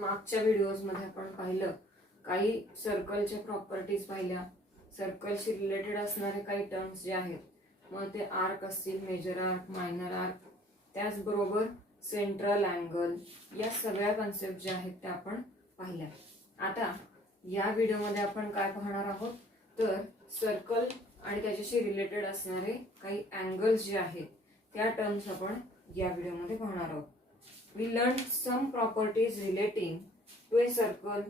मागच्या व्हिडिओज मध्ये आपण पाहिलं काही सर्कलच्या प्रॉपर्टीज पाहिल्या, सर्कलशी रिलेटेड असणारे काही टर्म्स जे आहेत, मग ते आर्क असतील, मेजर आर्क, मायनर आर्क, त्याचबरोबर सेंट्रल अँगल, या सगळ्या कन्सेप्ट ज्या आहेत त्या आपण पाहिल्या. आता या व्हिडिओमध्ये आपण काय पाहणार आहोत तर सर्कल आणि त्याच्याशी रिलेटेड असणारे काही अँगल्स जे आहेत त्या टर्म्स आपण या व्हिडिओमध्ये पाहणार आहोत. We learned some properties relating to a circle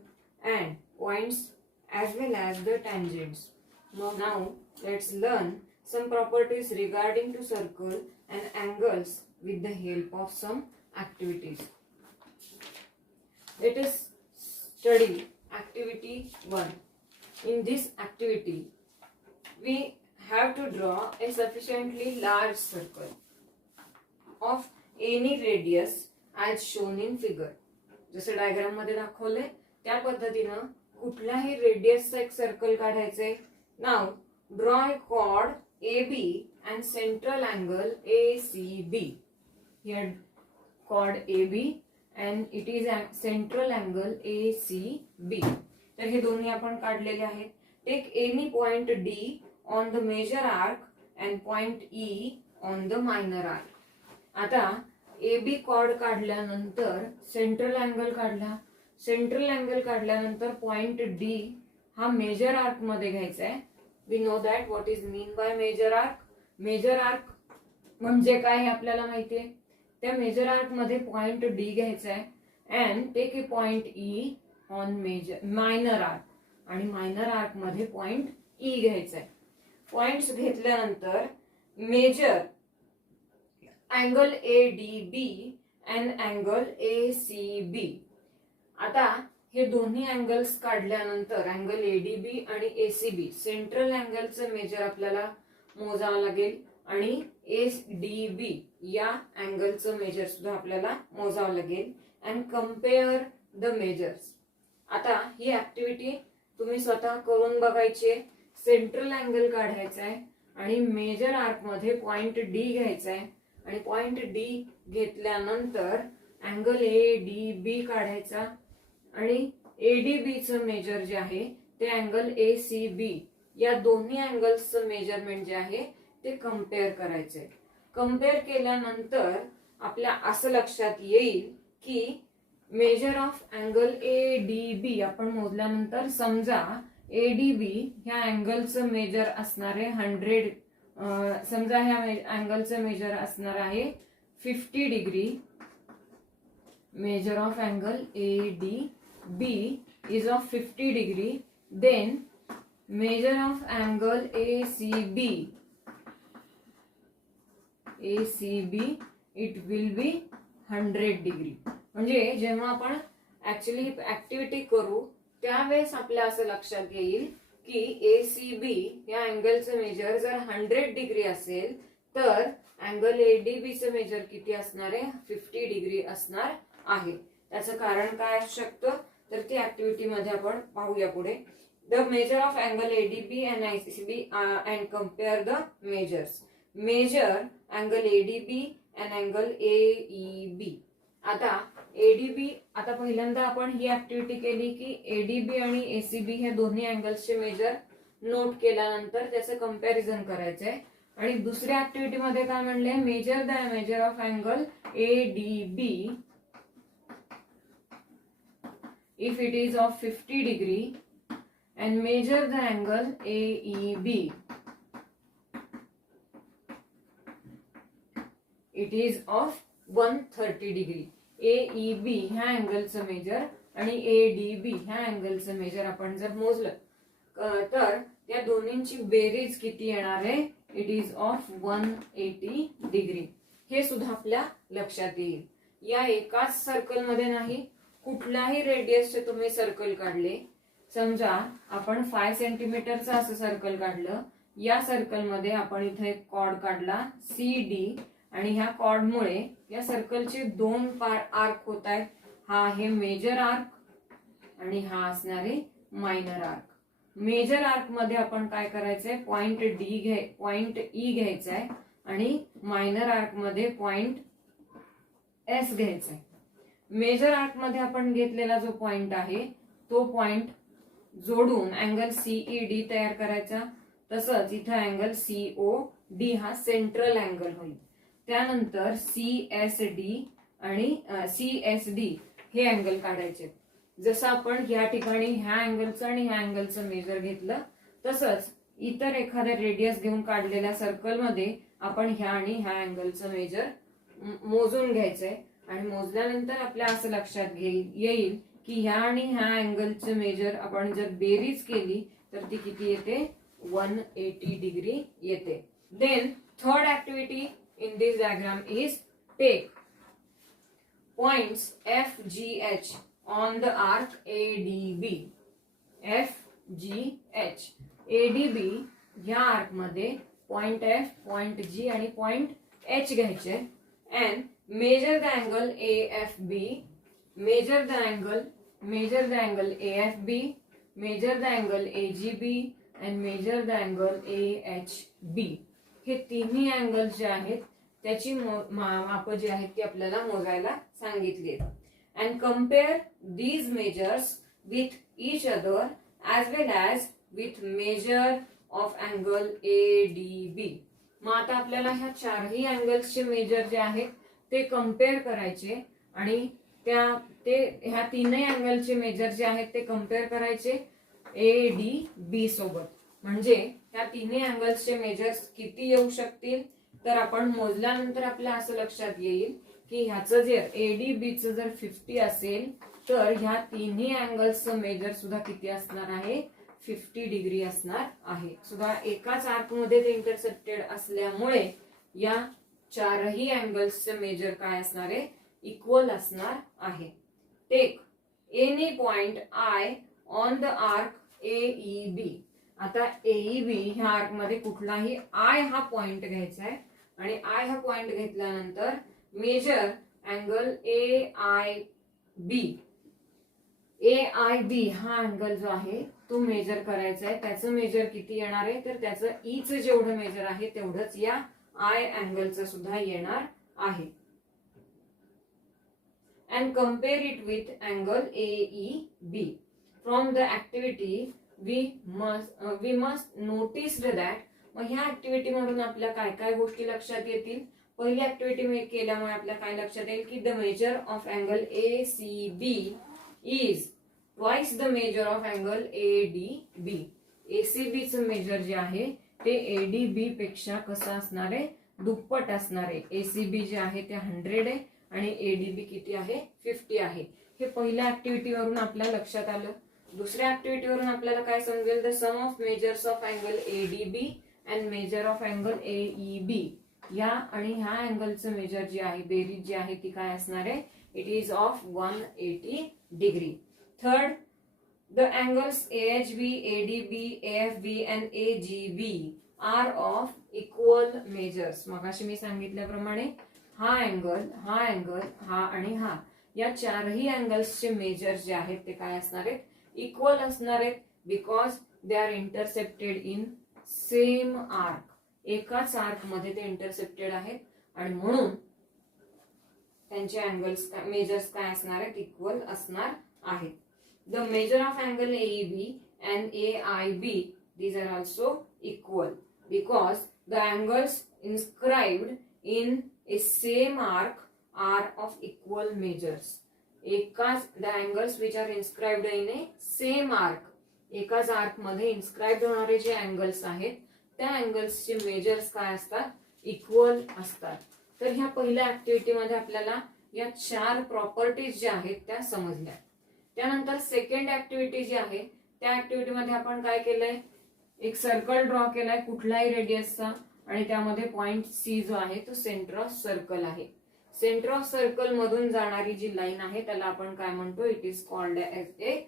and points as well as the tangents. Now let's learn some properties regarding to circle and angles with the help of some activities. Let us study activity 1. In this activity, we have to draw a sufficiently large circle of any radius as shown in figure. जसे diagram मध्ये दाखवले त्या पद्धतीनं कुठल्याही रेडियसचा एक circle काढायचे. Now draw a cord AB and central angle ACB. Here chord AB and it is a central angle ACB. तर हे दोन्ही आपण काढलेले आहेत. Take any point D on the major arc and point E on the minor arc. आता AB chord काढल्यानंतर central angle काढला. Central angle काढल्यानंतर पॉइंट D हा मेजर आर्क मध्ये घ्यायचा आहे. We know that what is mean by major arc. Major arc म्हणजे काय हे आपल्याला माहिती आहे. त्या मेजर आर्क मध्ये पॉइंट D घ्यायचा आहे and take a point E on minor arc आणि मायनर आर्क मध्ये पॉइंट E घ्यायचा आहे. पॉइंट्स घेतल्यानंतर measure angle ADB and angle ACB. आता हे दोन्ही अँगल्स काढल्यानंतर अँगल ADB आणि ACB सेंट्रल अँगलचं मेजर आपल्याला मोजावं लागेल आणि ADB या अँगलचं मेजर सुद्धा आपल्याला मोजावं लागेल अँड कम्पेअर द मेजर्स. आता ही ऍक्टिव्हिटी तुम्ही स्वतः करून बघायची आहे. सेंट्रल अँगल काढायचा आहे आणि मेजर आर्क मध्ये पॉइंट D घ्यायचा आहे आणि पॉइंट D घेतल्यानंतर अँगल ADB काढायचा आणि ADB चं मेजर जे आहे ते अँगल ACB या दोन्ही अँगल्सचं मेजरमेंट जे आहे ते कम्पेअर करायचे. कम्पेअर केल्यानंतर आपल्या असं लक्षात येईल की मेजर ऑफ अँगल ADB आपण मोजल्यानंतर समजा ADB ह्या अँगलचं मेजर असणारे 100, समजा ह्या अँगलचं मेजर असणार आहे 50 degree. Measure of angle ADB is of 50 degree. Then measure of angle ACB it will be 100 degree. म्हणजे जेव्हा आपण ऍक्च्युअली ऍक्टिव्हिटी करू त्यावेळेस आपल्या असं लक्षात येईल की ACB या अँगलचं मेजर जर 100 डिग्री असेल तर अँगल ADB चं मेजर किती असणार आहे 50 डिग्री असणार आहे. त्याचं कारण काय असू शकतं तर ती ऍक्टिव्हिटी मध्ये आपण पाहूया पुढे. The measure of angle ADB and ACB and compare the measures. Measure angle ADB and angle AEB. आता ADB, आता पहिल्यांदा आपण ही ऍक्टिव्हिटी केली की ADB आणि ACB हे दोन्ही अँगल्सचे मेजर नोट केल्यानंतर त्याचं कंपॅरिझन करायचंय. आणि दुसऱ्या ऍक्टिव्हिटी मध्ये काय म्हणले, measure the measure of angle ADB if it is of 50 degree and measure the angle AEB it is of 130 degree. AEB ह्या अँगलचं मेजर आणि ADB ह्या अँगलचं मेजर आपण जर मोजलं तर त्या दोन्हींची बेरीज किती येणार आहे, इट इज ऑफ 180 डिग्री. हे सुद्धा आपल्या लक्षात येईल. या एकाच सर्कल मध्ये नाही, कुठल्याही रेडियसचे तुम्ही सर्कल काढले, समजा आपण 5 सेंटीमीटरचं असं सर्कल काढलं, या सर्कल मध्ये आपण इथे एक कॉर्ड काढला CD आणि ह्या कॉर्ड मुळे या सर्कलचे दोन आर्क होत आहेत. हा आहे मेजर आर्क आणि हा असणारे मायनर आर्क. मेजर आर्क मध्ये आपण काय करायचंय, पॉइंट E घ्यायचा आहे आणि मायनर आर्क मध्ये पॉइंट S घ्यायचा आहे. मेजर आर्क मध्ये आपण घेतलेला जो पॉइंट आहे तो पॉइंट जोडून अँगल सीईडी तयार करायचा. तसंच इथं अँगल सीओडी हा सेंट्रल अँगल होईल. त्यानंतर सीएसडी आणि सीएसडी हे अँगल काढायचे. जसं आपण या ठिकाणी ह्या अँगलचं आणि ह्या अँगलचं मेजर घेतलं तसंच इतर एखाद्या रेडियस घेऊन काढलेल्या सर्कलमध्ये आपण ह्या आणि ह्या अँगलचं मेजर मोजून घ्यायचंय. आणि मोजल्यानंतर आपल्या असं लक्षात येईल की ह्या आणि ह्या अँगलचं मेजर आपण जर बेरीज केली तर ती किती येते 180 डिग्री येते. Then third activity in this diagram is take points FGH on the arc ADB. FGH ADB या आर्क मध्ये पॉइंट F, पॉइंट G आणि पॉइंट H घ्यायचे and measure the angle AFB, measure the angle AFB, measure the angle AGB and measure the angle AHB. हे तिन्ही angle जे आहेत त्याची माप जी आहेत ती आपल्याला मोजायला सांगितली आहेत. And compare these measures with each other as well as with measure of angle ADB. मग आता आपल्याला ह्या चारही अँगल्सचे मेजर जे आहेत ते कम्पेअर करायचे आणि ह्या तीनही अँगलचे मेजर जे आहेत ते कम्पेअर करायचे ADB सोबत. म्हणजे ह्या तिन्ही अँगल्सचे मेजर्स किती येऊ शकतील तर आपण मोजल्यानंतर आपल्या असं लक्षात येईल की ह्याचं जे ADBचं जर 50 असेल तर ह्या तिन्ही अँगल्सचं मेजर सुद्धा किती असणार आहे 50 डिग्री असणार आहे. सुद्धा एकाच आर्क मध्ये ते इंटरसेप्टेड असल्यामुळे या चारही अँगल्सचे मेजर काय असणार आहे इक्वल असणार आहे. Take any point I on the arc AEB. आता AEB ह्या आर्क मध्ये कुठलाही I हा पॉइंट घ्यायचा आहे आणि I हा पॉइंट घेतल्यानंतर मेजर अँगल AIB हा अँगल जो आहे तो मेजर करायचा आहे. त्याचं मेजर किती येणार आहे तर त्याचं ईचं जेवढं मेजर आहे तेवढंच या I अँगलचं सुद्धा येणार आहे. And compare it with angle AEB. From the activity we must notice that. मग ह्या ऍक्टिव्हिटी मधून आपल्या काय काय गोष्टी लक्षात येतील. पहिली ऍक्टिव्हिटी केल्यामुळे आपल्या काय लक्षात येईल की the measure of angle ACB is twice the measure of angle ADB. ACB चं मेजर जे आहे ते ADB पेक्षा कसं असणार आहे दुप्पट असणार आहे. ACB जे आहे ते 100 आहे आणि ADB किती आहे 50 आहे. हे पहिल्या ऍक्टिव्हिटी वरून आपल्या लक्षात आलं. दुसऱ्या ऍक्टिव्हिटी वरून आपल्याला काय समजेल the sum of measures of angle ADB and measure of angle AEB. या आणि ह्या अँगलचं मेजर जे आहे बेरीज जी आहे ती काय असणार आहे it is of 180 degree. Third the angles AHB, ADB, AFB and AGB are of equal measures. मगाशी मी सांगितल्याप्रमाणे हा अँगल हा आणि हा या चारही अँगल्सचे मेजर जे आहेत ते काय असणार आहेत इक्वल असणार आहेत because they are intercepted in same arc. एकाच आर्क मध्ये ते इंटरसेप्टेड आहेत आणि म्हणून त्यांचे अँगल्स मेजर्स काय असणार आहेत इक्वल असणार आहेत. The measure of angle AEB and AIB these are also equal because the angles inscribed in a same arc are of equal measures. the angles which are inscribed in a same arc एकाच arc मध्ये inscribed होणारे जे angles आहेत त्या अँगल्सचे measures काय असतात equal असतात. तर ह्या पहिल्या ऍक्टिव्हिटी मध्ये आपल्याला या 4 प्रॉपर्टीज ज्या आहेत त्या समजल्या. त्यानंतर सेकंड ऍक्टिव्हिटी जी आहे त्या ऍक्टिव्हिटी मध्ये आपण काय केलंय एक सर्कल ड्रॉ केलाय कुठल्याही रेडियसचा आणि त्यामध्ये पॉइंट C जो आहे तो सेंटर ऑफ सर्कल आहे. सेंटर ऑफ सर्कल मधून जाणारी जी लाईन आहे त्याला आपण काय म्हणतो it is called as a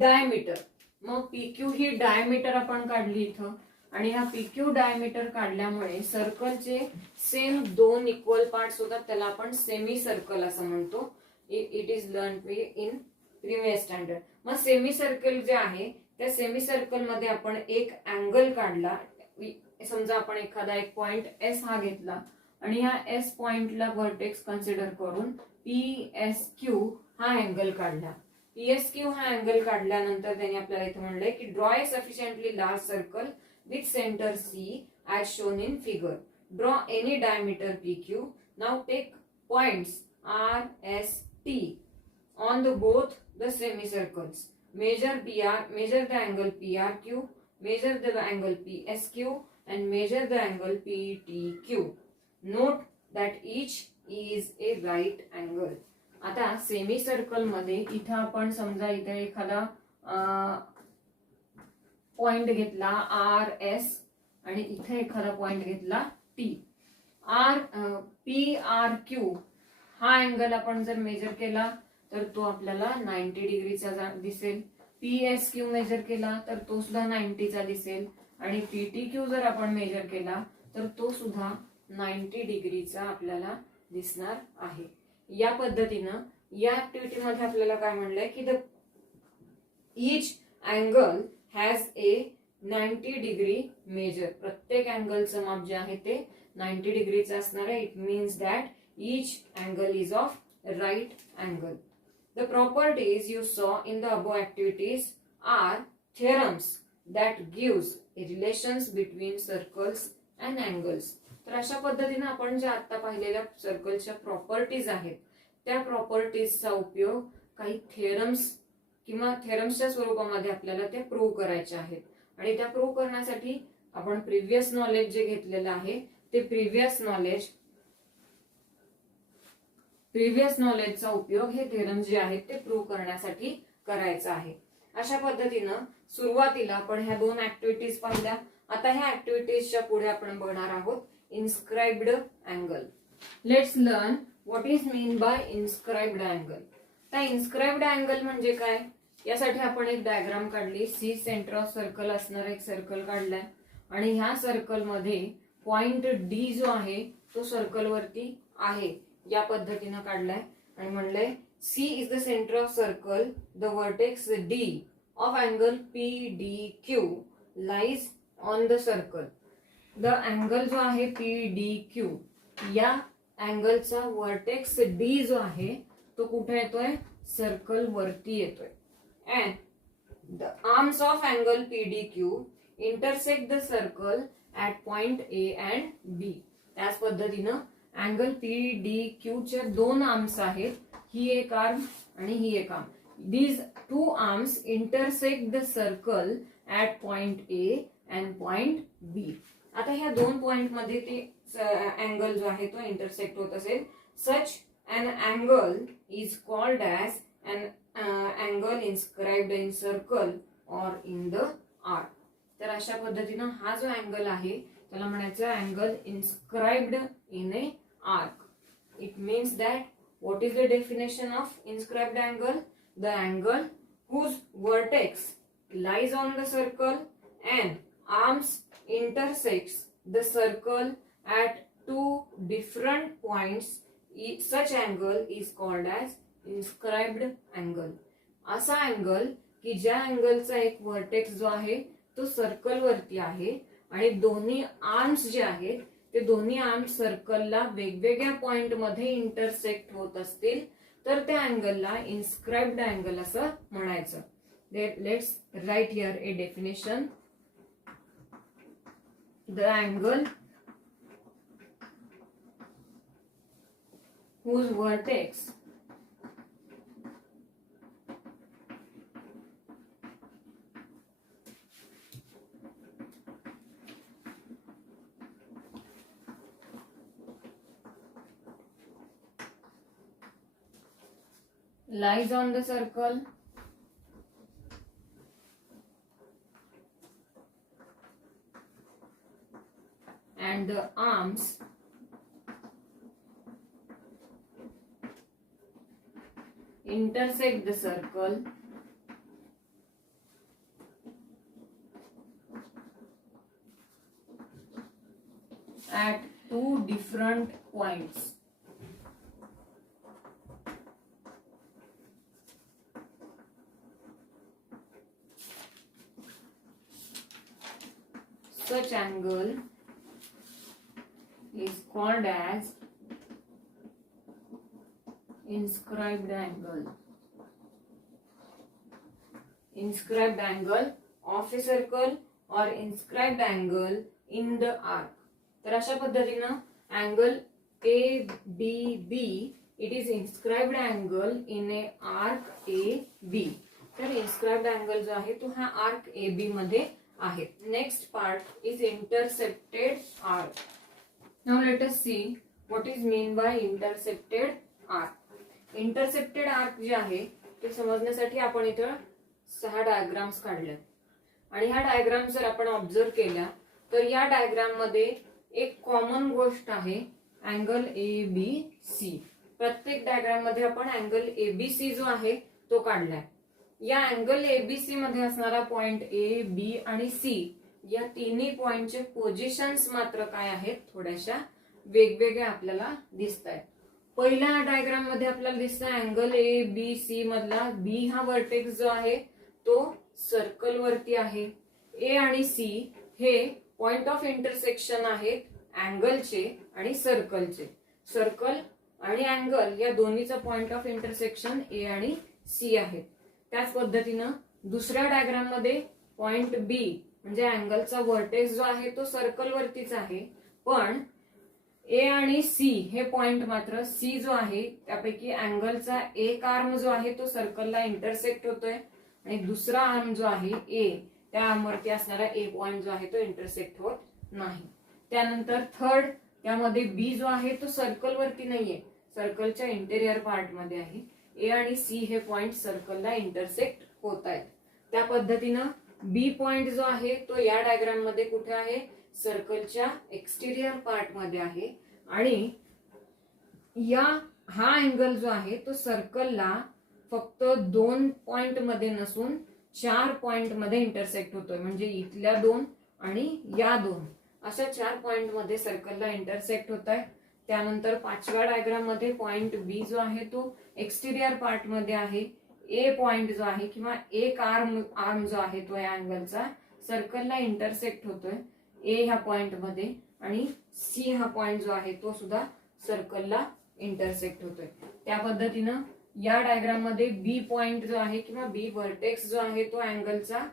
diameter. मग PQ ही डायमीटर आपण काढली इथं आणि हा PQ डायमीटर काढल्यामुळे सर्कलचे सेम 2 इक्वल पार्ट्स होतात त्याला आपण सेमी सर्कल असं म्हणतो. It is learn in previous standard. मग सेमी सर्कल जे आहे त्या सेमी सर्कल मध्ये आपण एक अँगल काढला. समजा आपण एखादा एक पॉइंट S हा घेतला आणि ह्या S पॉइंटला व्हर्टेक्स कन्सिडर करून PSQ हा अँगल काढला. PSQ हा अँगल काढल्यानंतर त्यांनी आपल्याला इथे म्हणलंय की draw a sufficiently large circle with centre C as shown in figure. Draw any diameter PQ. Now take points R, S, T on the both the semicircles. Measure the angle PRQ, measure the angle PSQ, and measure the angle PTQ. Note that each is a right angle. आता semi circle मध्ये इथं आपण समजा इथे एखादा point घेतला RS आणि इथे एखादा पॉइंट घेतला T. PRQ हा अँगल आपण जर मेजर केला तर तो आपल्याला 90 डिग्रीचा दिसेल. PSQ मेजर केला तर तो सुद्धा 90 चा दिसेल आणि PTQ जर आपण मेजर केला तर तो सुद्धा 90 डिग्रीचा आपल्याला दिसणार आहे. या पद्धतीनं या ऍक्टिव्हिटी मध्ये आपल्याला काय म्हणलंय की the each angle has a 90 degree measure. प्रत्येक अँगलचं माप जे आहे ते 90 डिग्रीचं असणार आहे. It means that each angle is of right angle. The properties you saw in the above activities are theorems that gives a relations between circles and angles. तर अशा पद्धतीने आपण ज्या आता पाहिलेल्या सर्कलच्या प्रॉपर्टीज आहेत त्या प्रॉपर्टीजचा उपयोग काही थेरम्स किंवा थेरम्सच्या स्वरूपामध्ये आपल्याला ते प्रूव्ह करायचे आहेत. आणि त्या प्रूव्ह करण्यासाठी आपण प्रिव्हियस नॉलेज जे घेतलेलं आहे ते प्रिव्हियस नॉलेजचा उपयोग हे थेरम जे आहेत ते प्रूव्ह करण्यासाठी करायचा आहे. अशा पद्धतीनं सुरुवातीला आपण ह्या दोन ऍक्टिव्हिटीज पाहिल्या. आता ह्या ऍक्टिव्हिटीजच्या पुढे आपण बघणार आहोत inscribed angle. Let's learn what is mean bye inscribed angle. त्या इन्स्क्राइब्ड अँगल म्हणजे काय यासाठी आपण एक डायग्राम काढली. C सेंटर ऑफ सर्कल असणार एक सर्कल काढलाय आणि ह्या सर्कल मध्ये पॉइंट D जो आहे तो सर्कल वरती आहे या पद्धतीनं काढलाय आणि म्हणलंय C is the centre of circle. The vertex D of angle PDQ lies on the circle. The angle जो आहे PDQ या अँगलचा वर्टेक्स D जो आहे तो कुठे येतोय सर्कल वरती येतोय. And the arms of angle PDQ intersect the circle at point A and B. त्याच पद्धतीनं अँगल PDQ चे दोन आर्म्स आहेत. ही एक आर्म आणि ही एक arm. These two arms intersect the circle at point A and point B. आता ह्या दोन पॉइंट मध्ये ते अँगल जो आहे तो इंटरसेक्ट होत असेल. Such an angle is called as an angle inscribed in circle or in the arc. तर अशा पद्धतीनं हा जो अँगल आहे त्याला म्हणायचं angle inscribed in a arc. It means that what is the definition of inscribed angle? The angle whose vertex lies on the circle and arms intersects the circle at two different points. Such angle is called as inscribed angle. असा angle की ज्या अँगलचा एक vertex जो आहे तो circle वरती आहे आणि दोन्ही आर्म्स जे आहेत ते दोन्ही आर्म्स सर्कलला वेगवेगळ्या पॉइंट मध्ये इंटरसेक्ट होत असतील तर त्या अँगलला इन्स्क्राइब्ड अँगल असं म्हणायचं. Let's write here a definition. The angle whose vertex lies on the circle and the arms intersect the circle at two different points. Such angle is called as inscribed angle of a circle or inscribed angle in the arc. तर अशा पद्धतीनं angle ADB it is inscribed angle in a arc AB. तर inscribed angle जो आहे तो हा arc AB मध्ये आहे. Next part is intercepted arc. Now let us see what is mean by intercepted arc. Intercepted arc जे आहे ते समजण्यासाठी आपण इथं 6 डायग्राम्स काढल्या आणि ह्या डायग्राम जर आपण ऑब्झर्व केल्या तर या डायग्राम मध्ये एक कॉमन गोष्ट आहे अँगल ABC. प्रत्येक डायग्राम मध्ये आपण अँगल ABC जो आहे तो काढलाय. या अँगल ABC मध्ये असणारा पॉइंट A, B आणि C या तिन्ही पॉइंटचे पोझिशन्स मात्र काय आहेत थोड्याशा वेगवेगळ्या आपल्याला दिसत आहेत. पहिल्या डायग्राम मध्ये आपल्याला दिसतंय अँगल ABC मधला B हा वर्टेक्स जो आहे तो सर्कल वरती आहे. A आणि C हे पॉइंट ऑफ इंटरसेक्शन आहेत अँगलचे आणि सर्कलचे. सर्कल आणि अँगल या दोन्हीचा पॉइंट ऑफ इंटरसेक्शन A आणि C आहेत. त्याच पद्धतीनं दुसऱ्या डायग्राम मध्ये पॉइंट B म्हणजे अँगलचा वर्टेक्स जो आहे तो सर्कल वरतीच आहे, पण A आणि C हे पॉइंट मात्र C जो आहे त्यापैकी अँगलचा एक आर्म जो आहे तो सर्कलला इंटरसेक्ट होतोय आणि दुसरा आर्म जो आहे A त्या आर्मवरती असणारा A पॉइंट जो आहे तो इंटरसेक्ट होत नाही. त्यानंतर थर्ड त्यामध्ये B जो आहे तो सर्कल वरती नाहीये, सर्कलच्या इंटेरियर पार्ट मध्ये आहे. A आणि C हे पॉइंट सर्कलला इंटरसेक्ट होत आहेत. त्या पद्धतीनं B पॉइंट जो आहे तो या डायग्राम मध्ये कुठे आहे सर्कलच्या एक्सटेरियर पार्ट मध्ये आहे आणि हा अँगल जो आहे तो सर्कलला फक्त 2 पॉइंट मध्ये नसून 4 पॉइंट मध्ये इंटरसेक्ट होतोय. म्हणजे इथल्या 2 आणि या 2 अशा 4 पॉइंट मध्ये सर्कलला इंटरसेक्ट होत आहे. त्यानंतर पाचव्या डायग्राम मध्ये पॉइंट B जो आहे तो एक्सटेरियर पार्ट मध्ये आहे. A पॉइंट जो आहे किंवा एक आर्म जो आहे तो या अँगलचा सर्कलला इंटरसेक्ट होतोय A ह्या पॉइंट मध्ये आणि C हा पॉइंट जो आहे तो सुद्धा सर्कलला इंटरसेक्ट होतोय. त्या पद्धतीनं या डायग्राम मध्ये B पॉइंट जो आहे किंवा B वर्टेक्स जो आहे तो अँगलचा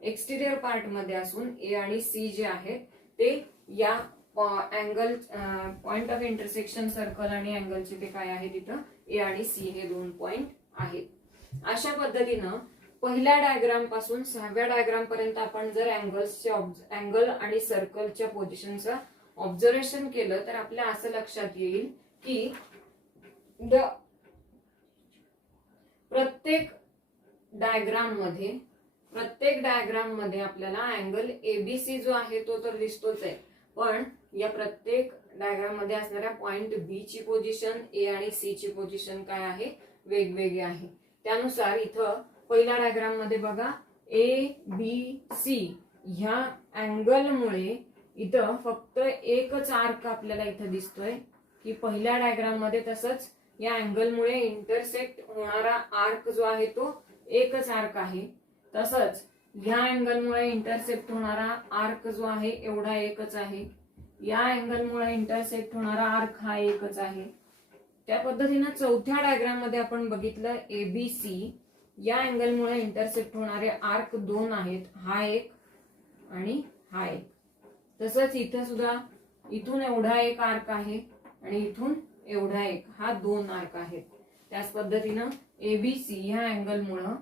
एक्सटेरियर पार्ट मध्ये असून A आणि C जे आहेत ते या angle point of intersection circle आणि अँगलचे ते काय आहे तिथं A आणि C हे 2 पॉइंट आहेत. अशा पद्धतीनं पहिल्या डायग्राम पासून 6व्या डायग्राम पर्यंत आपण जर अँगल आणि सर्कलच्या पोझिशनचं ऑब्झर्वेशन केलं तर आपल्या असं लक्षात येईल की प्रत्येक डायग्राम मध्ये आपल्याला अँगल ABC जो आहे तो तर दिसतोच आहे, पण या प्रत्येक डायग्राम मध्ये असणाऱ्या पॉइंट B ची पोझिशन A आणि C ची पोझिशन काय आहे वेगवेगळी आहे. त्यानुसार इथं पहिल्या डायग्राम मध्ये बघा ABC ह्या अँगलमुळे इथं फक्त एकच आर्क आपल्याला इथं दिसतोय की पहिल्या डायग्राम मध्ये, तसंच या अँगलमुळे इंटरसेक्ट होणारा आर्क जो आहे तो एकच आर्क आहे. तसंच या अँगलमुळे इंटरसेक्ट होणारा आर्क जो आहे एवढा एकच आहे. या अँगलमुळे इंटरसेक्ट होणारा आर्क हा एकच आहे. त्या पद्धतीनं चौथ्या डायग्राम मध्ये आपण बघितलं ABC या अँगलमुळे इंटरसेक्ट होणारे आर्क 2 आहेत, हा एक आणि हा एक. तसंच इथं सुद्धा इथून एवढा एक आर्क आहे आणि इथून एवढा एक, हा 2 आर्क आहेत. त्याच पद्धतीनं ABC ह्या अँगलमुळं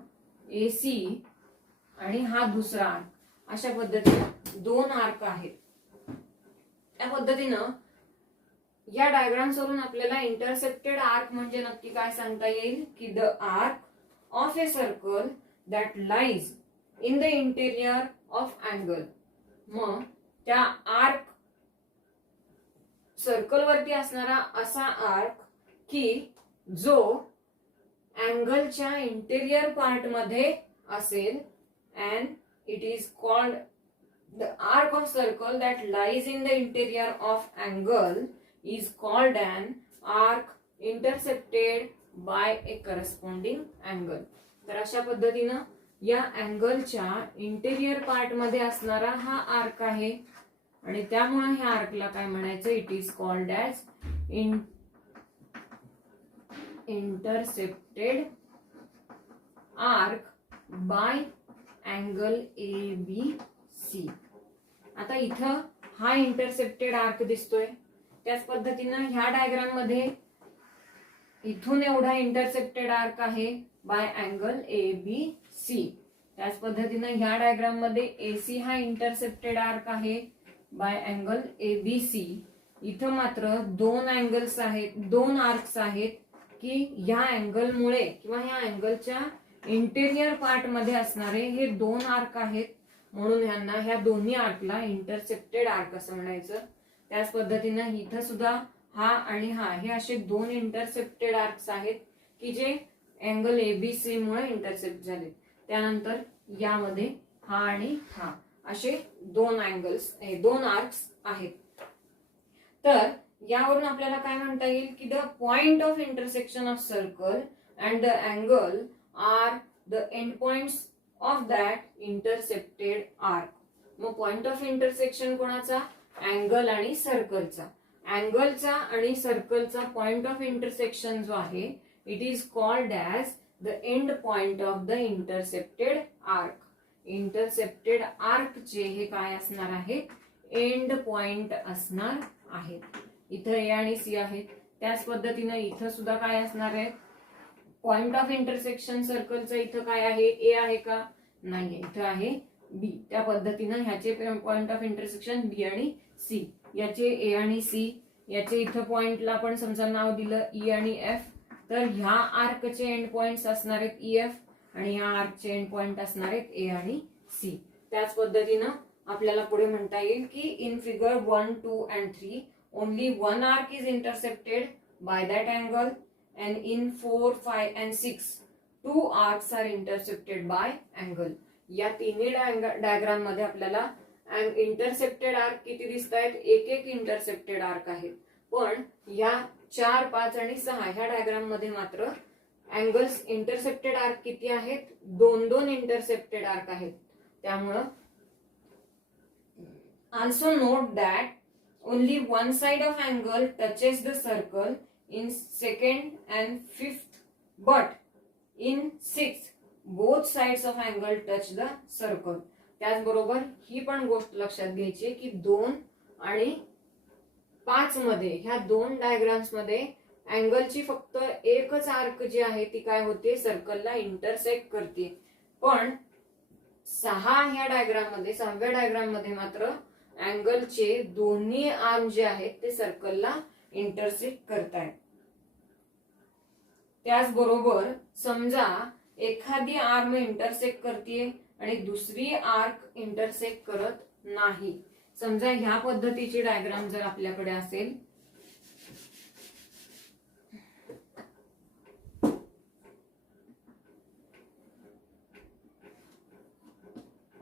AC आणि हा दुसरा आर्क, अशा पद्धतीनं 2 आर्क आहेत. त्या पद्धतीनं या डायग्राम्स वरून आपल्याला इंटरसेक्टेड आर्क म्हणजे नक्की काय सांगता येईल की the arc of a circle that lies in the interior of angle. मग त्या आर्क सर्कल वरती असणारा असा आर्क की जो अँगलच्या इंटेरियर पार्ट मध्ये असेल and it is called the arc of circle that lies in the interior of angle is called an arc intersected by a corresponding angle. तर अशा पद्धतीनं या अँगलच्या इंटेरियर पार्ट मध्ये असणारा हा आर्क आहे आणि त्यामुळे ह्या आर्कला काय म्हणायचं, it is called as intercepted arc bye angle ABC. आता इथं हा इंटरसेप्टेड आर्क दिसतोय. त्याच पद्धतीनं ह्या डायग्राम मध्ये इथून एवढा इंटरसेप्टेड आर्क आहे बाय अँगल ABC. त्याच पद्धतीनं ह्या डायग्राम मध्ये AC हा इंटरसेप्टेड आर्क आहे बाय अँगल ABC. इथं मात्र दोन अँगल्स आहेत, दोन आर्क्स आहेत की ह्या अँगल मुळे किंवा ह्या अँगलच्या इंटेरियर पार्ट मध्ये असणारे हे दोन आर्क आहेत, म्हणून ह्यांना ह्या दोन्ही आर्कला इंटरसेप्टेड आर्क असं म्हणायचं. त्याच पद्धतीनं इथं सुद्धा हा आणि हा हे असे दोन इंटरसेप्टेड आर्क्स आहेत की जे अँगल ABC मुळे इंटरसेप्ट झाले. त्यानंतर यामध्ये हा आणि हा असे दोन अँगल्स, दोन आर्क्स आहेत. तर यावरून आपल्याला काय म्हणता येईल की the point of intersection of circle and the angle are the end points of that intercepted arc. मग पॉइंट ऑफ इंटरसेक्शन कोणाचा? अँगल आणि सर्कलचा. अँगलचा आणि सर्कलचा पॉइंट ऑफ इंटरसेक्शन जो आहे it is called as the end point of the intercepted arc. Intercepted आर्कचे हे काय असणार आहे? एंड पॉइंट असणार आहेत. इथं A आणि C आहेत. त्याच पद्धतीनं इथं सुद्धा काय असणार आहे? पॉइंट ऑफ इंटरसेक्शन सर्कलचं इथं काय आहे? A आहे का? नाही, इथं आहे B. त्या पद्धतीनं ह्याचे पॉइंट ऑफ इंटरसेक्शन B आणि C. याचे A आणि C, याचे इथं पॉइंटला आपण समजा नाव दिलं E आणि F. तर ह्या आर्कचे एंड पॉइंट्स असणार आहेत EF आणि ह्या आर्कचे एंड पॉइंट असणार आहेत A आणि C. त्याच पद्धतीनं आपल्याला पुढे म्हणता येईल की in figure 1, 2 and 3 only one arc is intercepted by that angle and in 4, 5 and 6 two arcs are intercepted by angle. या तिन्ही डायग्राम मध्ये आपल्याला इंटरसेप्टेड आर्क किती दिसत आहेत? एक एक इंटरसेप्टेड आर्क आहेत. पण या 4, 5 आणि 6 ह्या डायग्राम मध्ये मात्र अँगल्स इंटरसेप्टेड आर्क किती आहेत? 2 इंटरसेप्टेड आर्क आहेत. त्यामुळं also note that only one side of angle touches the circle in 2nd and 5th, but in 6th both sides of angle touch the circle. त्याचबरोबर ही पण गोष्ट लक्षात घ्यायची की 2 आणि 5 मध्ये ह्या दोन डायग्राम्स मध्ये अँगलची फक्त एकच आर्क जी आहे ती काय होते? सर्कलला इंटरसेक्ट करते. पण 6 ह्या डायग्राम मध्ये, 6व्या डायग्राम मध्ये मात्र अँगलचे दोन्ही आर्म जे आहेत ते सर्कलला इंटरसेक्ट करतायत. त्याचबरोबर समजा एखादी आर्म इंटरसेक्ट करते आणि दुसरी आर्क इंटरसेक्ट करत नाही. समजा ह्या पद्धतीची डायग्राम जर आपल्याकडे असेल,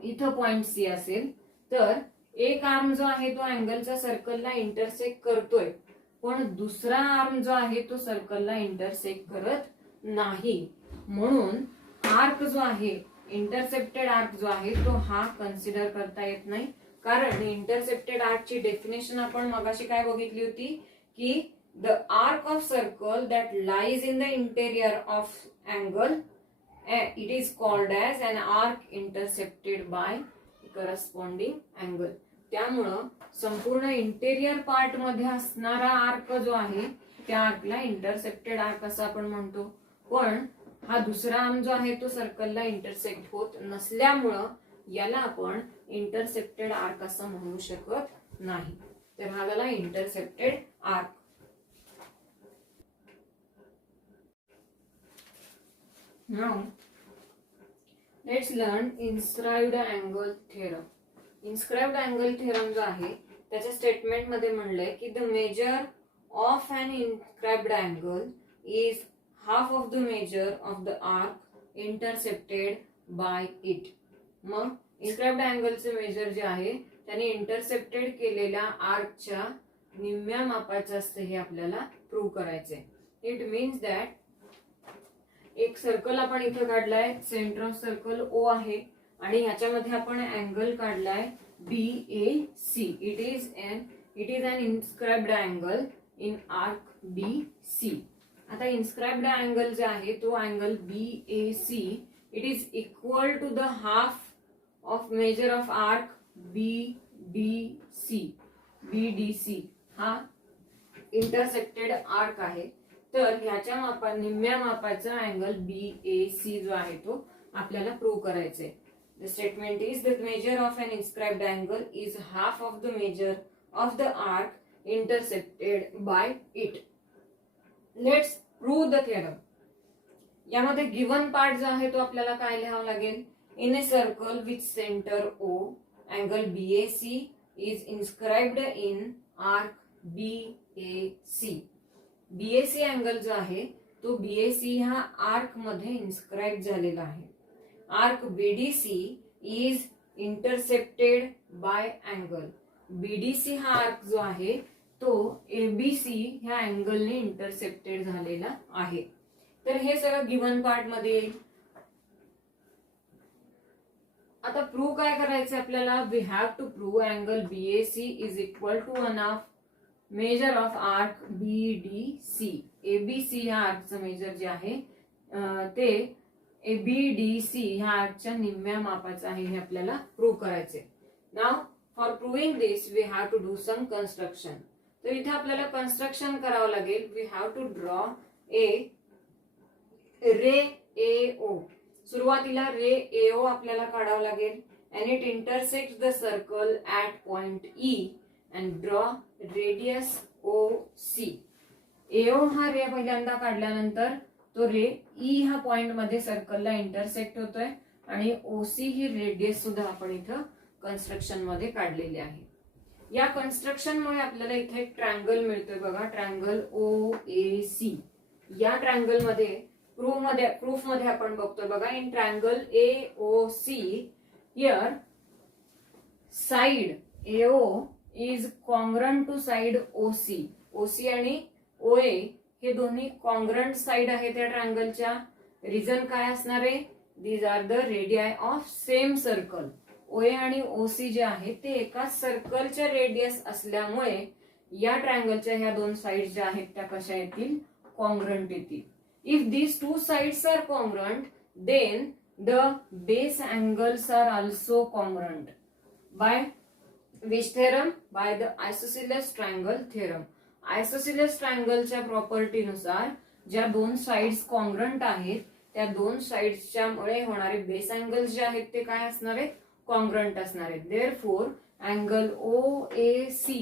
इथं पॉइंट C असेल तर एक आर्म जो आहे तो अँगलचा सर्कलला इंटरसेक्ट करतोय, पण दुसरा आर्म जो आहे तो सर्कलला इंटरसेक्ट करत नाही. म्हणून आर्क जो आहे, इंटरसेप्टेड आर्क जो आहे तो हा कन्सिडर करता येत नाही. कारण इंटरसेप्टेड आर्कची डेफिनेशन आपण मगाशी काय बघितली होती की the arc of circle that lies in the interior of angle it is called as an arc intercepted by corresponding angle. त्यामुळं संपूर्ण इंटेरियर पार्ट मध्ये असणारा आर्क जो आहे त्या आर्कला इंटरसेप्टेड आर्क असं आपण म्हणतो. पण हा दुसरा आर्म जो आहे तो सर्कलला इंटरसेक्ट होत नसल्यामुळं याला आपण इंटरसेप्टेड आर्क असं म्हणू शकत नाही. तर हा झाला intercepted arc. Now let's learn inscribed angle theorem. Inscribed angle theorem जो आहे त्याच्या स्टेटमेंट मध्ये म्हणलंय की the measure of an inscribed angle is half of the measure of the arc intercepted by it. मग इन्स्क्राइब्ड अँगलचे मेजर जे आहे त्याने इंटरसेप्टेड केलेल्या आर्कच्या निम्म्या मापाचं असतं हे आपल्याला प्रूव्ह करायचंय. इट मीन्स दॅट एक सर्कल आपण इथे काढलाय, सेंटर ऑफ सर्कल O आहे आणि ह्याच्यामध्ये आपण अँगल काढलाय BAC. It is an inscribed angle in arc BC. आता इन्स्क्राइब्ड अँगल जे आहे तो angle BAC it is equal to the half of measure of arc BDC हा इंटरसेक्टेड आर्क आहे. तर ह्याच्या निम्म्या मापाचा अँगल BAC जो आहे तो आपल्याला प्रूव्ह करायचा आहे. The statement is that measure of an inscribed angle is half of the measure of the arc intersected by it. Let's prove the theorem. यामध्ये गिवन पार्ट जो आहे तो आपल्याला काय लिहावं लागेल. In a circle with center O, angle BAC is inscribed in arc BAC. BAC angle जो आहे तो BAC हा आर्क मध्ये इन्स्क्राइब झालेला आहे. Arc BDC is intercepted by angle. BDC हा आर्क जो आहे तो ABC ह्या अँगलने इंटरसेप्टेड झालेला आहे. तर हे सगळं गिवन पार्ट मध्ये येईल. आता प्रूव्ह काय करायचं आपल्याला. We have to prove angle BAC is equal to 1 of measure of arc BDC. ABC ह्या आर्कचं मेजर जे आहे ते BDC ह्या आर्कच्या निम्म्या मापाचा आहे हे आपल्याला प्रूव्ह करायचे. Now for proving this we have to do some construction. तर इथे आपल्याला कन्स्ट्रक्शन करावं लागेल. We have to draw a ray AO. सुरुवातीला रे AO आपल्याला काढावं लागेल. And it intersect the circle at point E and draw radius OC. AO हा रे पहिल्यांदा काढल्यानंतर तो रे E हा पॉइंट मध्ये सर्कलला इंटरसेक्ट होतोय आणि OC ही रेडियस सुद्धा आपण इथं कन्स्ट्रक्शन मध्ये काढलेली आहे. या कन्स्ट्रक्शन मुळे आपल्याला इथे एक ट्रायंगल मिळतोय बघा. Triangle OAC. या ट्रायंगल मध्ये प्रूफ मध्ये आपण बघतोय बघा. In triangle AOC here side AO is congruent to side OC. OC आणि OA हे दोन्ही कॉन्ग्रंट साइड आहे त्या ट्रायंगलच्या. रिझन काय असणार आहे. These are the radii of same circle. OA आणि OC जे आहे ते एकाच सर्कलच्या रेडियस असल्यामुळे या ट्रायंगलच्या ह्या दोन साइड ज्या आहेत त्या कशा येतील. कॉन्ग्रंट येतील. If these two sides are congruent then the base angles are also congruent. By which theorem. By the isosceles triangle theorem. Isosceles ट्रायंगलच्या प्रॉपर्टीनुसार ज्या दोन साइड्स कॉन्ग्रंट आहेत त्या दोन साइड्सच्या मुळे होणारे बेस अँगल्स जे आहेत ते काय असणार आहेत. कॉन्ग्रंट असणार आहेत. Therefore angle OAC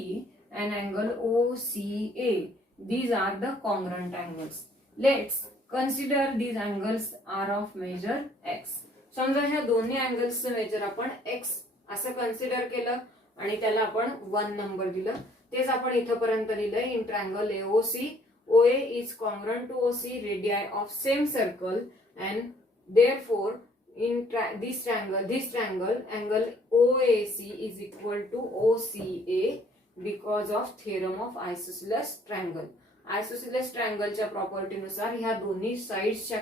and angle OCA these are the congruent angles. Let's consider these angles are of measure X. समजा ह्या दोन्ही अँगल्सचं मेजर आपण X असं कन्सिडर केलं आणि त्याला आपण 1 नंबर दिलं. तेच आपण इथपर्यंत लिहिलंय. In triangle AOC OA is congruent to OC radii of same circle and therefore in this triangle angle OAC is equal to OCA because of theorem of isosceles triangle. Isosceles triangle च्या property नुसार ह्या दोन्ही साइड्सच्या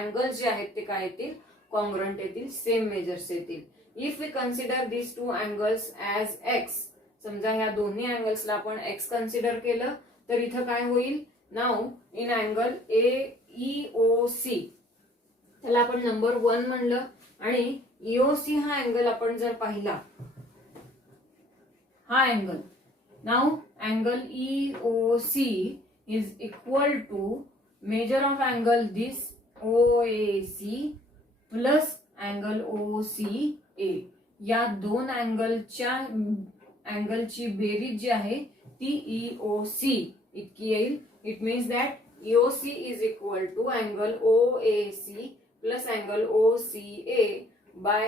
angle जे आहेत ते काय येतील. Congruent येतील. सेम मेजर्स येतील. If we consider these two angles as X. समजा ह्या दोन्ही अँगल्सला आपण X कन्सिडर केलं तर इथं काय होईल. नाउ इन अँगल EOC त्याला आपण नंबर 1 म्हणलं आणि EOC हा अँगल आपण जर पाहिला हा angle. Now angle EOC is equal to measure of angle this OAC plus angle OCA. या दोन अँगलची बेरीज जी आहे ती EOC इतकी येईल. It means that EOC is equal to angle OAC plus angle OCA by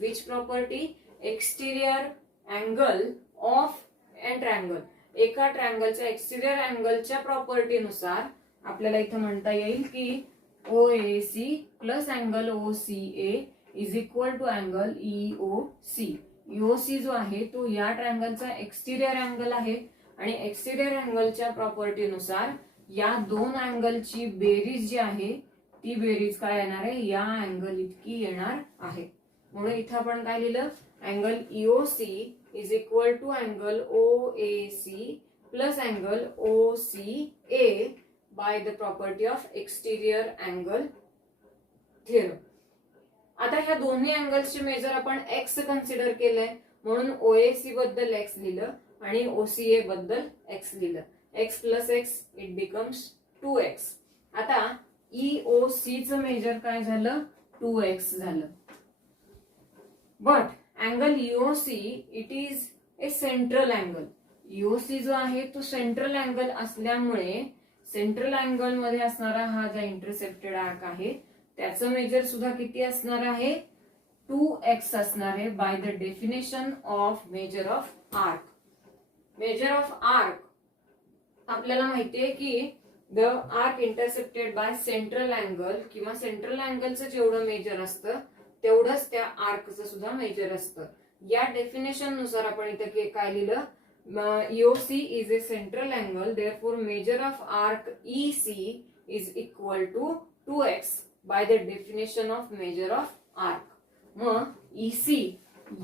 which property. Exterior angle of an triangle. एका ट्रायंगलच्या एक्सटिरियर अँगलच्या property नुसार आपल्याला इथं म्हणता येईल की OAC plus angle OCA is equal to angle EOC. EOC जो आहे तो या ट्रायंगलचा एक्सटिरियर अँगल आहे आणि एक्सटिरियर अँगलच्या प्रॉपर्टी नुसार या दोन अँगलची बेरीज जी आहे ती बेरीज काय येणार आहे. या अँगल इतकी येणार आहे. म्हणून इथं आपण काय लिहिलं. Angle EOC is equal to angle OAC plus angle OCA by the property of exterior angle theorem. आता ह्या दोन्ही अँगल्सचे मेजर आपण एक्स कन्सिडर केलंय म्हणून ओएसी बद्दल एक्स लिहिलं आणि ओसीए बद्दल एक्स लिहिलं. X plus x it becomes 2x. आता EOC चं मेजर काय झालं 2x झालं. But angle EOC it is A central angle. EOC जो आहे तो सेंट्रल अँगल असल्यामुळे सेंट्रल अँगल मध्ये असणारा हा जो इंटरसेप्टेड आर्क आहे त्याचं मेजर सुद्धा किती असणार आहे 2x असणार आहे by the definition of measure of arc. Major of arc आपल्याला माहितीये की the arc intercepted by central angle किंवा सेंट्रल अँगलचं जेवढं मेजर असतं तेवढंच त्या आर्कचं सुद्धा मेजर असतं. या डेफिनेशन नुसार आपण इथे काय लिहिलं EOC is a central angle, therefore measure of arc EC is equal to 2x by the definition of measure of arc. मग EC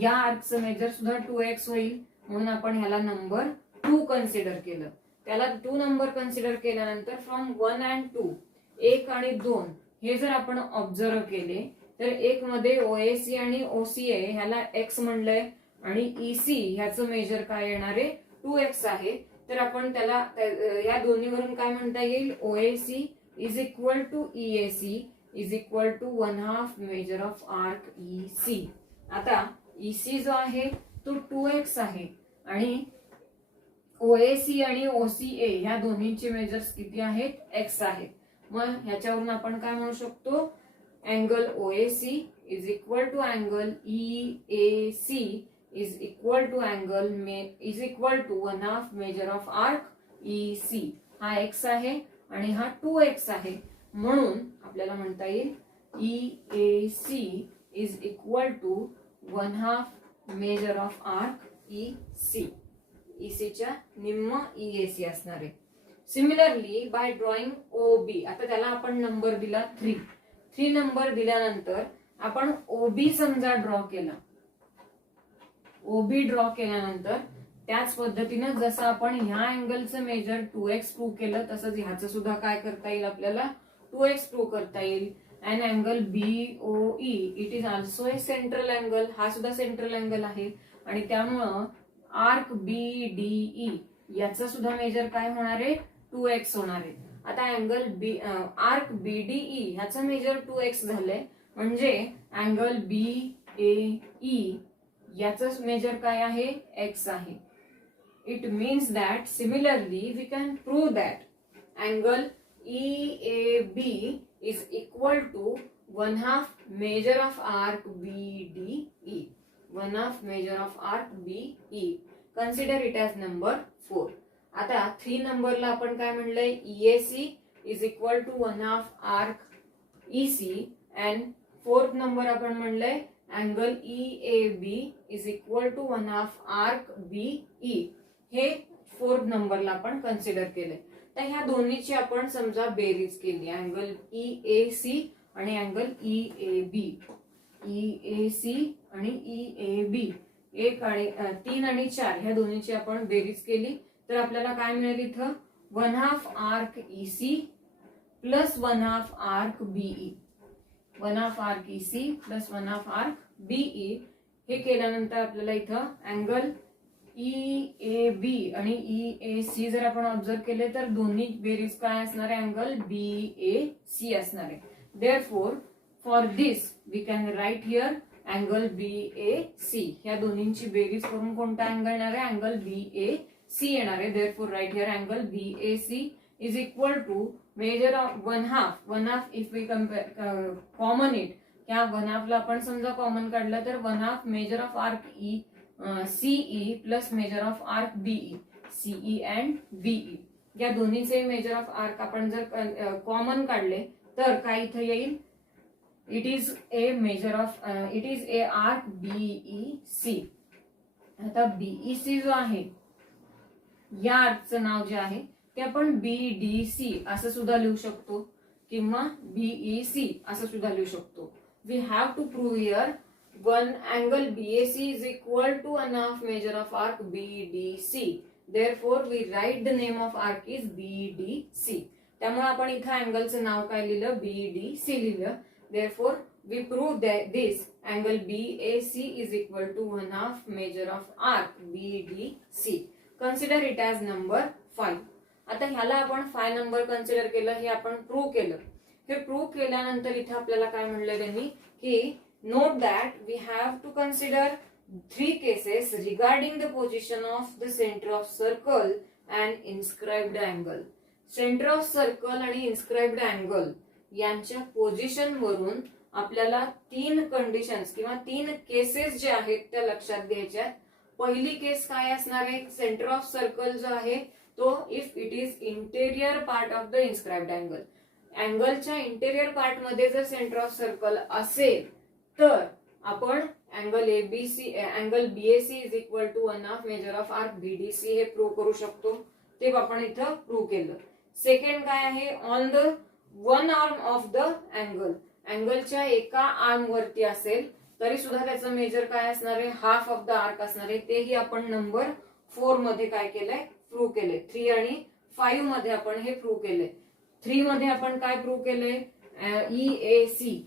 या आर्कचं मेजर सुद्धा 2x होईल म्हणून आपण ह्याला नंबर 2 कन्सिडर केलं. त्याला 2 नंबर कन्सिडर केल्यानंतर फ्रॉम 1 and 2 1 आणि 2 हे जर आपण ऑब्झर्व केले तर 1 मध्ये OAC आणि OCA ह्याला x म्हणलंय आणि EC ह्याचं मेजर काय येणार आहे 2x आहे. तर आपण त्याला या दोन्हीवरून काय म्हणता येईल OAC is equal to EAC is equal to 1/2 measure of arc EC. आता EC जो आहे तो 2x आहे आणि OAC आणि OCA ह्या दोन्हीचे मेजर्स किती आहेत x आहेत. मग ह्याच्यावरून आपण काय म्हणू शकतो angle OAC is equal to angle EAC is equal to angle is equal to 1/2 measure of arc EC. हा x आहे आणि हा 2x आहे म्हणून आपल्याला म्हणता येईल EAC is equal to 1/2 measure of arc EC. EC च्या निम्म EAC असणार आहे. सिमिलरली बाय ड्रॉइंग OB आता त्याला आपण नंबर दिला 3 नंबर दिल्यानंतर आपण OB समजा ड्रॉ केला. OB ड्रॉ केल्यानंतर त्याच पद्धतीनं जसं आपण ह्या अँगलचं मेजर 2x प्रूव्ह केलं तसंच ह्याचं सुद्धा काय करता येईल आपल्याला 2x प्रूव्ह करता येईल. And angle BOE it is also a central angle. हा सुद्धा सेंट्रल अँगल आहे आणि त्यामुळं आर्क BDE याचं सुद्धा मेजर काय होणार आहे 2x होणार आहे. आता अँगल आर्क BDE ह्याचं मेजर 2x झालंय म्हणजे अँगल BAE याचं मेजर काय आहे x आहे. It means that similarly we can prove that angle EAB is equal to 1/2 measure of arc BDE. 1/2 measure of arc BE. Consider it as number 4. आता 3 नंबरला आपण काय म्हणलंय EAC is equal to 1/2 arc EC and 4th number आपण म्हणलंय angle EAB is equal to 1/2 arc BE. हे 4th नंबरला आपण कन्सिडर केलंय. तर ह्या दोन्हीची आपण समजा बेरीज केली अँगल EAC आणि अँगल EAB. EAC आणि EAB 1 आणि 3 आणि 4 ह्या दोन्हीची आपण बेरीज केली तर आपल्याला काय मिळेल इथं 1/2 arc EC plus 1/2 arc BE. 1/2 arc EC plus 1/2 arc BE. हे केल्यानंतर आपल्याला इथं अँगल EAB आणि EAC जर आपण ऑब्झर्व केले तर दोन्ही बेरीज काय असणार आहे अँगल BAC असणार आहे. Therefore for this we can write here angle BAC. ह्या दोन्हींची बेरीज करून कोणता अँगल येणार आहे अँगल BAC येणार आहे. Therefore write here angle BAC is equal to measure of 1/2 if we compare common it या 1/2 ला आपण समजा कॉमन काढलं तर 1/2 measure of arc CE plus measure of arc BE. CE and BE या दोन्हीचे मेजर ऑफ आर्क आपण जर कॉमन काढले तर काय इथं येईल it is A measure of it is A arc BEC. आता BEC जो आहे या आर्कचं नाव जे आहे ते आपण BDC असं सुद्धा लिहू शकतो किंवा BEC असं सुद्धा लिहू शकतो. We have to prove here one angle BAC is equal to 1/2 measure of arc BDC. Therefore, we write the name of arc is BDC. त्यामुळे आपण इथं अँगलचं नाव काय लिहिलं, BDC लिहिलं. Therefore we prove this angle BAC is equal to 1/2 measure of arc BDC. Consider it as number 5. आता ह्याला आपण 5 number consider केलं, हे आपण प्रूव्ह केलं. हे प्रूव्ह केल्यानंतर इथे आपल्याला काय म्हणलं त्यांनी की note that we have to consider 3 cases regarding the position of the center of circle and inscribed angle. Centre of circle आणि इन्स्क्राइब्ड अँगल यांच्या पोझिशन वरून आपल्याला 3 कंडिशन्स किंवा 3 केसेस जे आहेत त्या लक्षात घ्यायच्या. पहिली केस काय असणार आहे, सेंटर ऑफ सर्कल जो आहे तो if it is interior part of the inscribed angle. अँगलच्या इंटेरियर पार्ट मध्ये जर सेंटर ऑफ सर्कल असेल तर आपण angle BAC is equal to 1/2 measure of arc BDC हे प्रूव्ह करू शकतो. ते आपण इथं प्रूव्ह केलं. सेकंड काय आहे, on the one arm of the angle. अँगलच्या एका आर्म वरती असेल तरी सुद्धा त्याचं मेजर काय असणार आहे, हाफ ऑफ द आर्क असणार आहे. तेही आपण नंबर 4 मध्ये काय केलंय, प्रूव्ह केले. 3 आणि 5 मध्ये आपण हे प्रूव्ह केले. 3 मध्ये आपण काय प्रूव्ह केले, EAC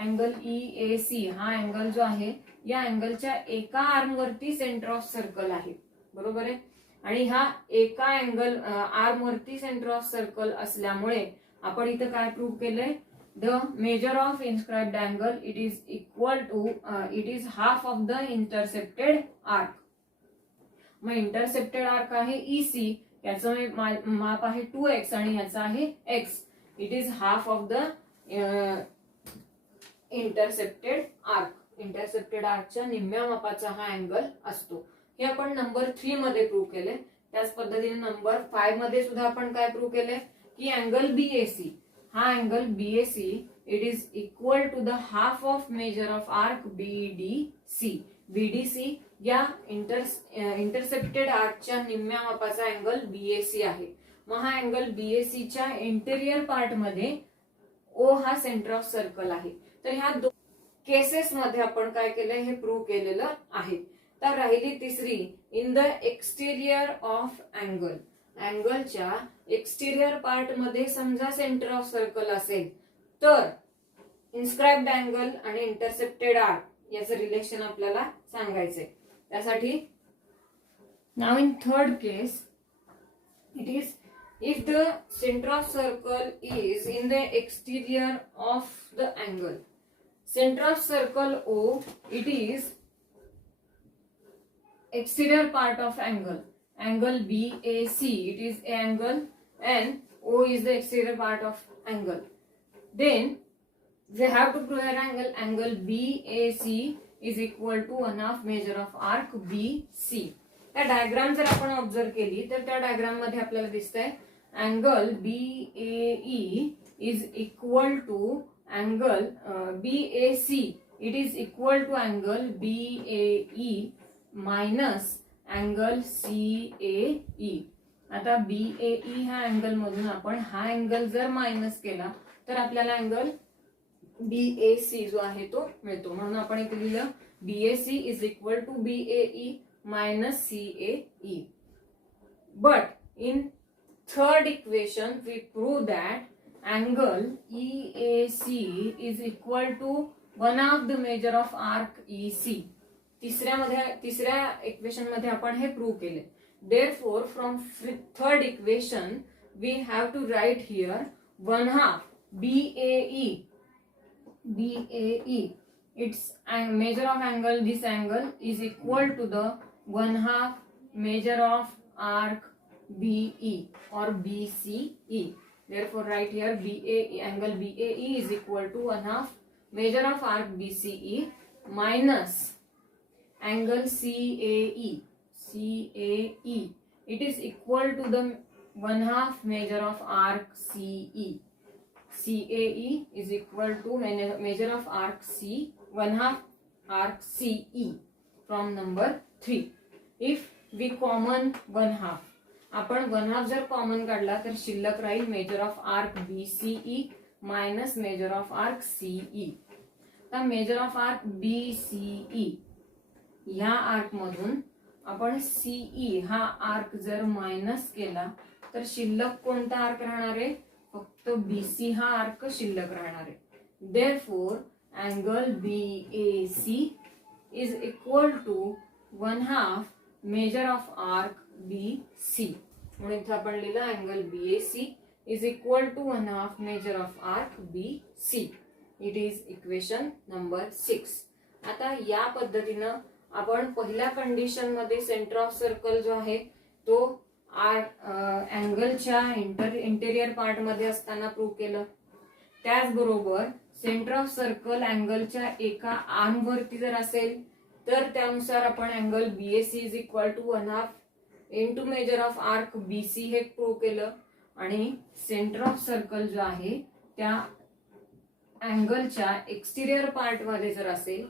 अँगल EAC हा अँगल जो आहे या अँगलच्या एका आर्म वरती सेंटर ऑफ सर्कल आहे, बरोबर आहे. आणि हा एका अँगल आर्म वरती सेंटर ऑफ सर्कल असल्यामुळे आपण इथं काय प्रूव्ह केलंय, the measure of inscribed angle it is half of the intercepted arc. मग इंटरसेप्टेड आर्क आहे EC, याचं माप आहे 2x आणि याचा आहे x. It is half of the intercepted arc. Intercepted आर्कच्या निम्म्या मापाचा हा अँगल असतो. हे आपण नंबर 3 मध्ये प्रूव्ह केले. त्याच पद्धतीने नंबर 5 मध्ये सुद्धा आपण काय प्रूव्ह केले की अँगल BAC हा angle BAC it is equal to the half of measure of arc BDC. BDC या इंटरसेप्टेड आर्कच्या निम्म्या मापाचा अँगल BAC आहे. मग हा अँगल BAC च्या इंटेरियर पार्ट मध्ये O हा सेंटर ऑफ सर्कल आहे. तर ह्या 2 केसेस मध्ये आपण काय केलंय, हे प्रूव्ह केलेलं आहे. तर राहिली तिसरी, in the exterior of angle. अँगलच्या एक्सटेरियर पार्ट मध्ये समजा सेंटर ऑफ सर्कल असेल तर इन्स्क्राइब्ड अँगल आणि इंटरसेप्टेड आर्क याचं रिलेशन आपल्याला सांगायचंय. त्यासाठी now in third case it is if the center of circle is in the exterior of the angle. Center of circle O, it is exterior part of angle. Angle BAC, it is a angle and O is the exterior part of angle. Then we have to prove an angle BAC is equal to 1/2 measure of arc BC. त्या diagram जर आपण observe केली तर त्या diagram मध्ये आपल्याला दिसतंय angle BAE is equal to angle BAC. It is equal to angle BAE minus angle CAE. आता BAE ह्या अँगल मधून आपण हा अँगल जर मायनस केला तर आपल्याला अँगल BAC जो आहे तो मिळतो. म्हणून आपण इथे लिहिलं BAC is equal to BAE minus CAE. But in third equation we prove that angle EAC is equal to 1/2 the measure of arc EC. तिसऱ्या इक्वेशन मध्ये आपण हे प्रूव्ह केले. Therefore from third equation we have to write here 1/2 BAE its measure of angle, this angle is equal to the 1/2 measure of arc BE or BCE. Therefore write here BAE, angle BAE is equal to 1/2 measure of arc BCE minus angle CAE. It is equal to the 1/2 measure of arc CE. CAE is equal to measure of arc C 1/2 arc CE from number 3. If we common 1/2, आपण 1/2 जर common काढला तर शिल्लक राहील major of arc BCE minus major of arc CE. तर major of arc BCE ह्या arc मधून आपण CE हा आर्क जर मायनस केला तर शिल्लक कोणता आर्क राहणार आहे, फक्त BC हा आर्क शिल्लक राहणार आहे. Therefore angle BAC is equal to 1/2 measure of arc BC. म्हणून इथे आपण लिहिलं angle BAC is equal to 1/2 measure of arc BC. It is equation number 6. आता या पद्धतीनं आपण पहिल्या कंडिशन मध्ये सेंटर ऑफ सर्कल जो आहे तो अँगलच्या इंटेरियर पार्ट मध्ये असताना प्रूव्ह केलं. त्याचबरोबर सेंटर ऑफ सर्कल अँगलच्या एका आर्म वरती जर असेल तर त्यानुसार आपण angle BAC is equal to 1/2 into measure of arc BC हे प्रूव्ह केलं. आणि सेंटर ऑफ सर्कल जो आहे त्या अँगलच्या एक्सटिरियर पार्ट मध्ये जर असेल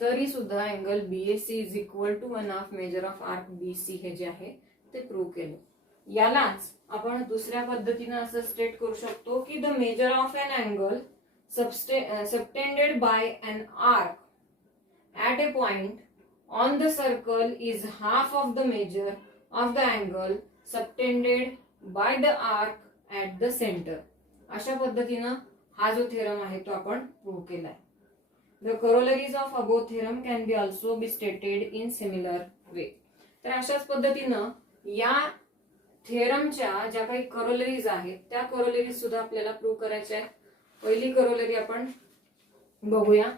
तरी सुद्धा angle BAC is equal to 1/2 measure of arc BC हे जे आहे ते प्रूव्ह केलं. यालाच आपण दुसऱ्या पद्धतीने असं स्टेट करू शकतो की the measure of an angle subtended by an arc at a point on the circle is half of the measure of the angle subtended by the arc at the centre. अशा पद्धतीनं हा जो theorem आहे तो आपण prove केलाय. The corollaries of above theorem can be also be stated in similar way. तर अशाच पद्धतीनं या थेरमच्या ज्या काही करोलरीज आहेत त्या करोलरीज सुद्धा आपल्याला प्रूव्ह करायच्या आहेत. पहिली करोलरी आपण बघूया.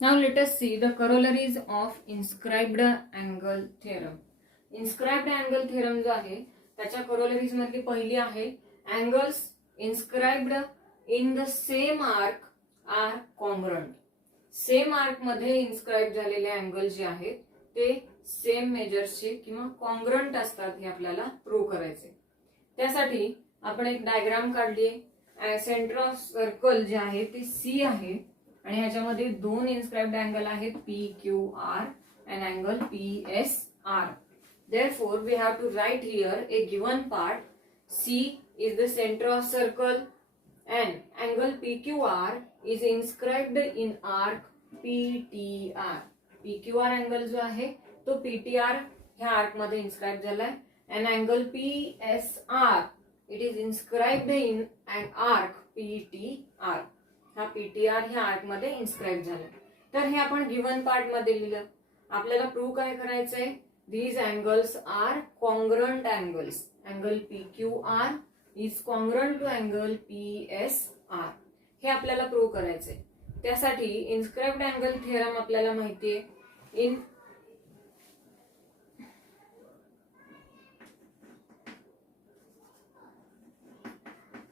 Now let us see the corollaries of inscribed angle theorem. Inscribed angle theorem जो आहे त्याच्या करोलरीज मधली पहिली आहे angles inscribed in the same arc are congruent. Same arc मध्ये इन्स्क्राइब झालेले अँगल जे आहेत ते सेम मेजर्सचे किंवा कॉन्ग्रंट असतात हे आपल्याला प्रूव्ह करायचे. त्यासाठी आपण एक डायग्राम काढली. सेंटर ऑफ सर्कल जे आहे ते C आहे आणि ह्याच्यामध्ये दोन इन्स्क्राइब्ड अँगल आहेत PQR and angle PSR. Therefore, we have to write here a given part. C is the center of circle and angle PQR is inscribed in arc PTR. PQR angle जो आहे तो PTR ह्या arc मध्ये इन्स्क्राइब झालाय and angle PSR it is inscribed in an arc PTR. हा PTR ह्या arc मध्ये इन्स्क्राइब झालाय. तर हे आपण गिवन पार्ट मध्ये लिहिलं. आपल्याला प्रूव्ह काय करायचंय? These angles are congruent angles. Angle PQR is congruent to angle PSR. हे आपल्याला प्रूव्ह करायचंय. त्यासाठी इन्स्क्राइब्ड अँगल थेरम आपल्याला माहितीये.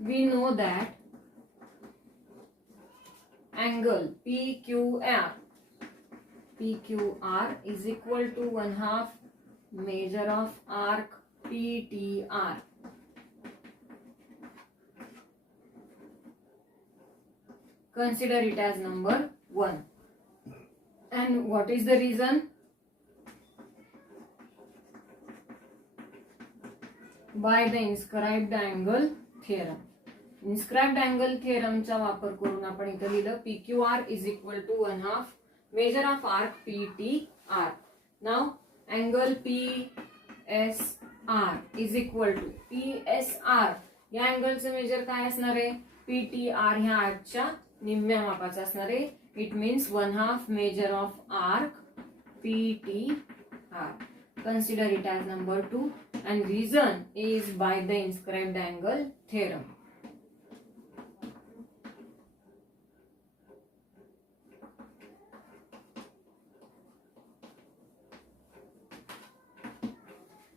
We know that angle PQR is equal to 1/2 measure of arc PTR. Consider it as number 1. And what is the reason? By the inscribed angle theorem. Inscribed angle theorem चा वापर करून आपण इथे लिहिलं PQR is equal to 1/2 measure of arc PTR. Now angle PSR is equal to PSR या अँगलचं major काय असणार आहे? PTR ह्या आर्कच्या निम्म्या मापाचा असणार आहे. It means 1/2 measure of arc PTR. Consider it as number 2 and reason is by the inscribed angle theorem.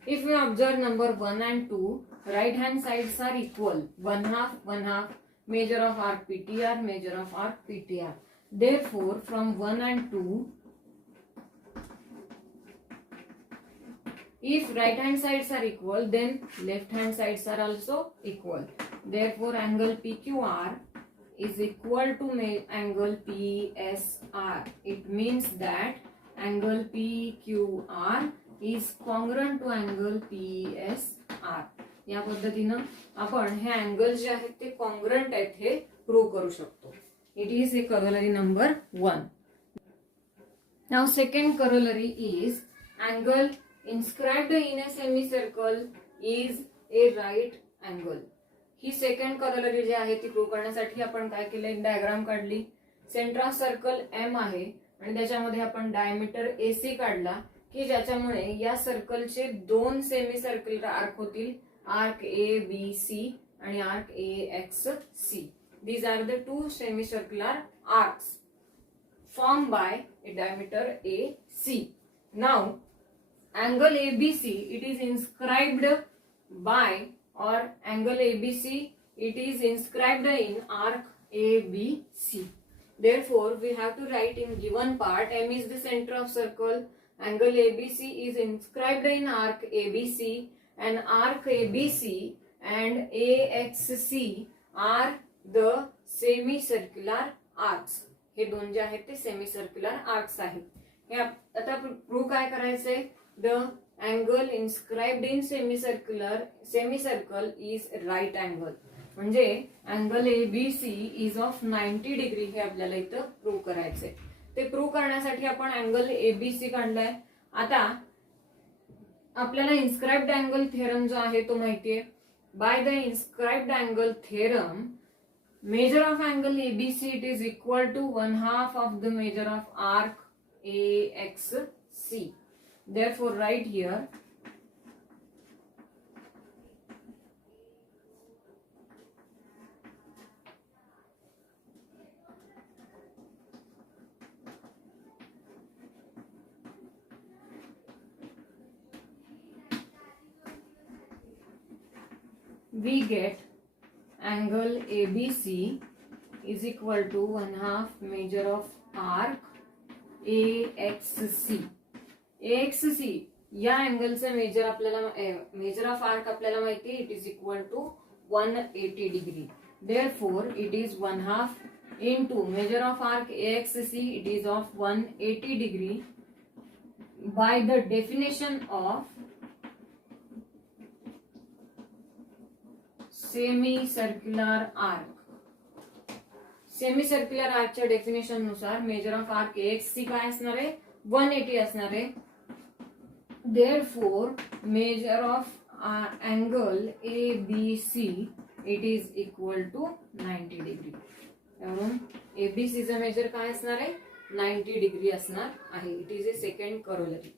If we observe number 1 and 2, right hand sides are equal. 1/2 measure of arc PTR, measure of arc PTR. Therefore, from 1 and 2, if right hand sides are equal, then left hand sides are also equal. Therefore, angle PQR is equal to angle PSR. It means that angle PQR is congruent to angle PSR. या पद्धतीनं आपण हे angle जे आहेत ते congruent आहेत हे prove करू शकतो. It is a corollary number 1. Now second corollary is angle inscribed in a semicircle is a right angle. ही सेकंड कॉरोलरी जी आहे ती प्रूव्ह करण्यासाठी आपण काय केलं, एक डायग्राम काढली. सेंटर ऑफ सर्कल एम आहे आणि त्याच्यामध्ये आपण डायमीटर AC काढला की ज्याच्यामुळे या सर्कलचे दोन सेमी सर्क्युलर आर्क होतील, आर्क ABC आणि arc AXC. These are the two semicircular arcs formed by a diameter AC. Now, angle ABC, it is inscribed by, or angle ABC, it is inscribed in arc ABC. Therefore, we have to write in given part, M is the center of circle, angle ABC is inscribed in arc ABC, and arc ABC and AXC are the semicircular arcs. हे दोन जे आहेत ते semicircular arcs आहेत. हे आता prove काय करायचंय, the angle inscribed in semicircle is right angle. म्हणजे angle ABC is of 90 degree हे आपल्याला इथं प्रूव्ह करायचंय. ते प्रूव्ह करण्यासाठी आपण अँगल ABC काढलाय. आता आपल्याला इन्स्क्राइब्ड अँगल थेरम जो आहे तो माहितीये. By the inscribed angle theorem, measure of angle ABC, it is equal to 1/2 of the measure of arc AXC. Therefore, write here we get angle ABC is equal to 1/2 measure of arc AXC. AXC या अँगलचे measure आपल्याला, measure of arc आपल्याला माहिती आहे, it is equal to 180 degree. Therefore it is 1/2 into measure of arc AXC, it is of 180 degree. By the definition of semicircular arc, semicircular आर्कच्या definition नुसार measure of arc AXC काय असणार आहे, 180 असणार आहे. Therefore measure of angle ABC it is equal to 90 degree. त्यावरून ABCचं major काय असणार आहे, 90 डिग्री असणार आहे. It is A second corollary.